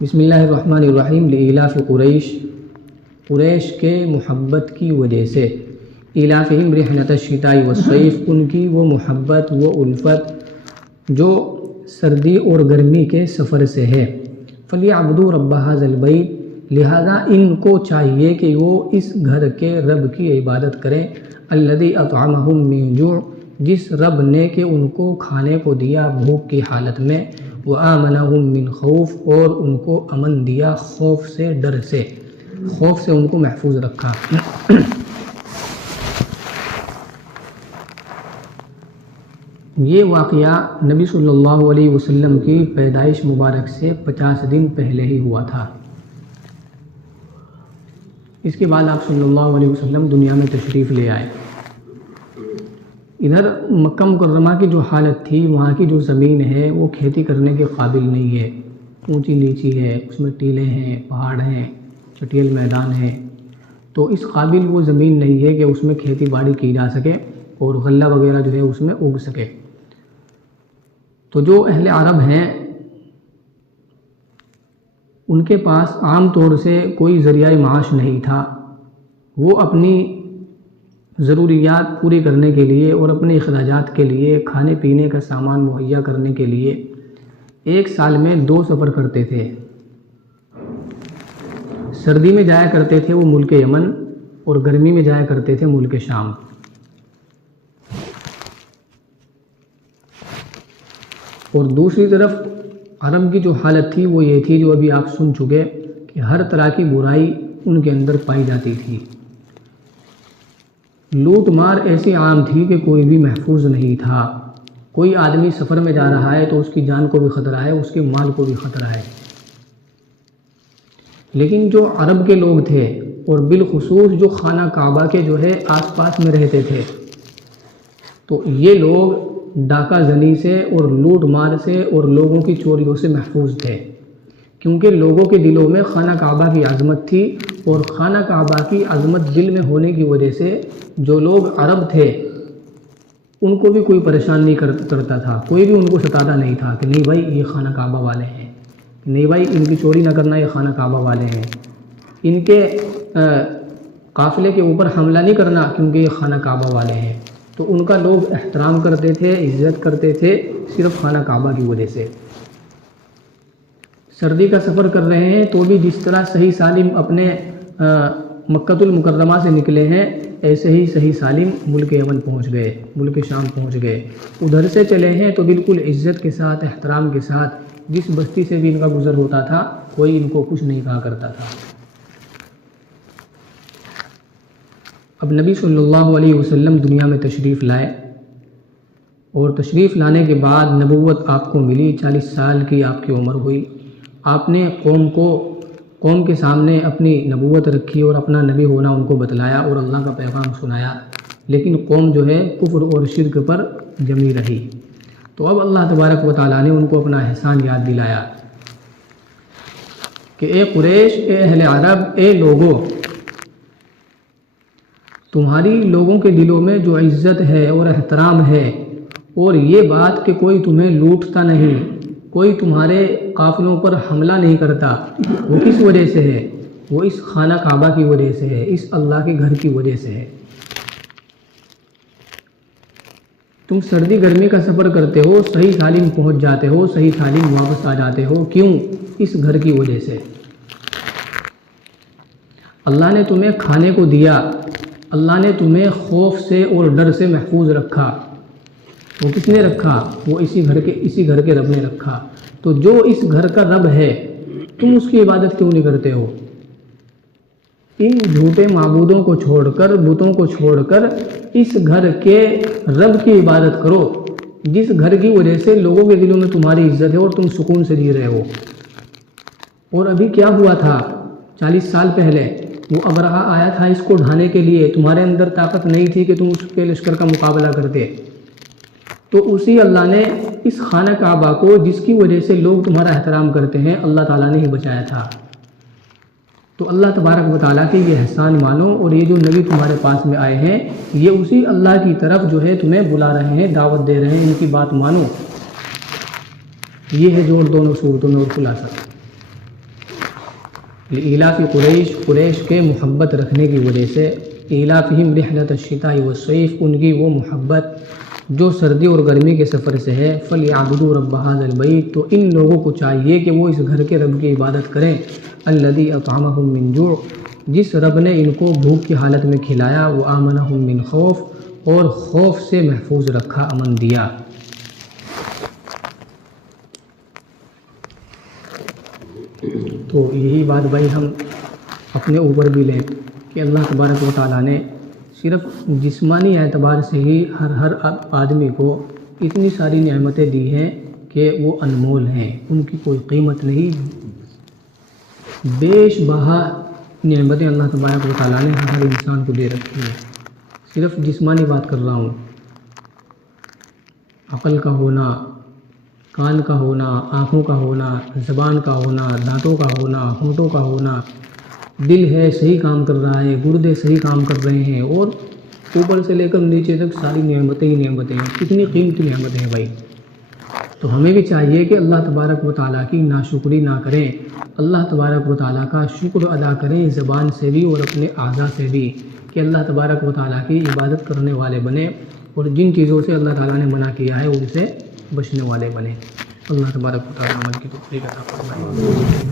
بسم اللہ الرحمن الرحیم لإلاف قریش کے محبت کی وجہ سے، ایلافہم رحلۃ الشتاء والصیف، ان کی وہ محبت، وہ الفت جو سردی اور گرمی کے سفر سے ہے۔ فلیعبدوا رب ھذا البیت، لہذا ان کو چاہیے کہ وہ اس گھر کے رب کی عبادت کریں، الذی اطعمہم من جوع، جس رب نے کہ ان کو کھانے کو دیا بھوک کی حالت میں، وآمنہم من خوف، اور ان کو امن دیا خوف سے، ڈر سے، خوف سے ان کو محفوظ رکھا۔ یہ واقعہ نبی صلی اللہ علیہ وسلم کی پیدائش مبارک سے 50 دن پہلے ہی ہوا تھا۔ اس کے بعد آپ صلی اللہ علیہ وسلم دنیا میں تشریف لے آئے۔ ادھر مکہ مکرمہ کی جو حالت تھی، وہاں کی جو زمین ہے وہ کھیتی کرنے کے قابل نہیں ہے، اونچی نیچی ہے، اس میں ٹیلے ہیں، پہاڑ ہیں، چٹیل میدان ہے، تو اس قابل وہ زمین نہیں ہے کہ اس میں کھیتی باڑی کی جا سکے اور غلہ وغیرہ جو ہے اس میں اگ سکے۔ تو جو اہل عرب ہیں ان کے پاس عام طور سے کوئی ذریعہ معاش نہیں تھا، وہ اپنی ضروریات پوری کرنے کے لیے اور اپنے اخراجات کے لیے، کھانے پینے کا سامان مہیا کرنے کے لیے ایک سال میں 2 سفر کرتے تھے۔ سردی میں جایا کرتے تھے وہ ملک یمن، اور گرمی میں جایا کرتے تھے ملک شام۔ اور دوسری طرف عرب کی جو حالت تھی وہ یہ تھی جو ابھی آپ سن چکے کہ ہر طرح کی برائی ان کے اندر پائی جاتی تھی، لوٹ مار ایسی عام تھی کہ کوئی بھی محفوظ نہیں تھا۔ کوئی آدمی سفر میں جا رہا ہے تو اس کی جان کو بھی خطرہ ہے، اس کے مال کو بھی خطرہ ہے۔ لیکن جو عرب کے لوگ تھے اور بالخصوص جو خانہ کعبہ کے جو ہے آس پاس میں رہتے تھے، تو یہ لوگ ڈاکہ زنی سے اور لوٹ مار سے اور لوگوں کی چوریوں سے محفوظ تھے، کیونکہ لوگوں کے دلوں میں خانہ کعبہ کی عظمت تھی، اور خانہ کعبہ کی عظمت دل میں ہونے کی وجہ سے جو لوگ عرب تھے ان کو بھی کوئی پریشان نہیں کرتا تھا، کوئی بھی ان کو ستاتا نہیں تھا کہ نہیں بھائی یہ خانہ کعبہ والے ہیں، نہیں بھائی ان کی چوری نہ کرنا، یہ خانہ کعبہ والے ہیں، ان کے قافلے کے اوپر حملہ نہیں کرنا کیونکہ یہ خانہ کعبہ والے ہیں۔ تو ان کا لوگ احترام کرتے تھے، عزت کرتے تھے، صرف خانہ کعبہ کی وجہ سے۔ سردی کا سفر کر رہے ہیں تو بھی جس طرح صحیح سالم اپنے مکہ المکرمہ سے نکلے ہیں، ایسے ہی صحیح سالم ملک یمن پہنچ گئے، ملک شام پہنچ گئے۔ ادھر سے چلے ہیں تو بالکل عزت کے ساتھ، احترام کے ساتھ، جس بستی سے بھی ان کا گزر ہوتا تھا کوئی ان کو کچھ نہیں کہا کرتا تھا۔ اب نبی صلی اللہ علیہ وسلم دنیا میں تشریف لائے، اور تشریف لانے کے بعد نبوت آپ کو ملی، 40 سال کی آپ کی عمر ہوئی۔ آپ نے قوم کے سامنے اپنی نبوت رکھی اور اپنا نبی ہونا ان کو بتلایا اور اللہ کا پیغام سنایا، لیکن قوم جو ہے کفر اور شرک پر جمی رہی۔ تو اب اللہ تبارک و تعالیٰ نے ان کو اپنا احسان یاد دلایا کہ اے قریش، اے اہل عرب، اے لوگوں، تمہاری لوگوں کے دلوں میں جو عزت ہے اور احترام ہے، اور یہ بات کہ کوئی تمہیں لوٹتا نہیں، کوئی تمہارے قافلوں پر حملہ نہیں کرتا، وہ کس وجہ سے ہے؟ وہ اس خانہ کعبہ کی وجہ سے ہے، اس اللہ کے گھر کی وجہ سے ہے۔ تم سردی گرمی کا سفر کرتے ہو، صحیح سالم پہنچ جاتے ہو، صحیح سالم واپس آ جاتے ہو، کیوں؟ اس گھر کی وجہ سے۔ اللہ نے تمہیں کھانے کو دیا، اللہ نے تمہیں خوف سے اور ڈر سے محفوظ رکھا۔ وہ کس نے رکھا؟ وہ اسی گھر کے رب نے رکھا۔ تو جو اس گھر کا رب ہے، تم اس کی عبادت کیوں نہیں کرتے ہو؟ ان جھوٹے معبودوں کو چھوڑ کر، بتوں کو چھوڑ کر، اس گھر کے رب کی عبادت کرو، جس گھر کی وجہ سے لوگوں کے دلوں میں تمہاری عزت ہے اور تم سکون سے جی رہے ہو۔ اور ابھی کیا ہوا تھا 40 سال پہلے؟ وہ ابرہہ آیا تھا اس کو ڈھانے کے لیے، تمہارے اندر طاقت نہیں تھی کہ تم اس کے لشکر کا مقابلہ کرتے، تو اسی اللہ نے اس خانہ کعبہ کو، جس کی وجہ سے لوگ تمہارا احترام کرتے ہیں، اللہ تعالیٰ نے ہی بچایا تھا۔ تو اللہ تبارک و تعالیٰ کے یہ احسان مانو، اور یہ جو نبی تمہارے پاس میں آئے ہیں یہ اسی اللہ کی طرف جو ہے تمہیں بلا رہے ہیں، دعوت دے رہے ہیں، ان کی بات مانو۔ یہ ہے جو دونوں صورتوں میں اور خلاصہ۔ لإلاف قریش کے محبت رکھنے کی وجہ سے، ایلافہم رحلۃ الشتاء والصیف، ان کی وہ محبت جو سردی اور گرمی کے سفر سے ہے، فلیعبدوا رب ھذا البیت، تو ان لوگوں کو چاہیے کہ وہ اس گھر کے رب کی عبادت کریں، الذی اطعمہم من جوع، جس رب نے ان کو بھوک کی حالت میں کھلایا، وآمنہم من خوف، اور خوف سے محفوظ رکھا، امن دیا۔ تو یہی بات بھائی ہم اپنے اوپر بھی لیں کہ اللہ تبارک و تعالیٰ نے صرف جسمانی اعتبار سے ہی ہر آدمی کو اتنی ساری نعمتیں دی ہیں کہ وہ انمول ہیں، ان کی کوئی قیمت نہیں، بیش بہا نعمتیں اللہ تبارک و تعالیٰ نے ہر انسان کو دے رکھی ہیں۔ صرف جسمانی بات کر رہا ہوں، عقل کا ہونا، کان کا ہونا، آنکھوں کا ہونا، زبان کا ہونا، دانتوں کا ہونا، ہونٹوں کا ہونا، دل ہے صحیح کام کر رہا ہے، گردے صحیح کام کر رہے ہیں، اور اوپر سے لے کر نیچے تک ساری نعمتیں ہی نعمتیں ہیں، کتنی قیمتی نعمتیں ہیں بھائی۔ تو ہمیں بھی چاہیے کہ اللہ تبارک و تعالیٰ کی ناشکری نہ کریں، اللہ تبارک و تعالیٰ کا شکر ادا کریں زبان سے بھی اور اپنے اعضاء سے بھی، کہ اللہ تبارک و تعالیٰ کی عبادت کرنے والے بنیں، اور جن چیزوں سے اللہ تعالیٰ نے منع کیا ہے ان سے بچنے والے بنیں۔ اللہ تبارک و تعالیٰ عمل کی توفیق عطا فرمائے۔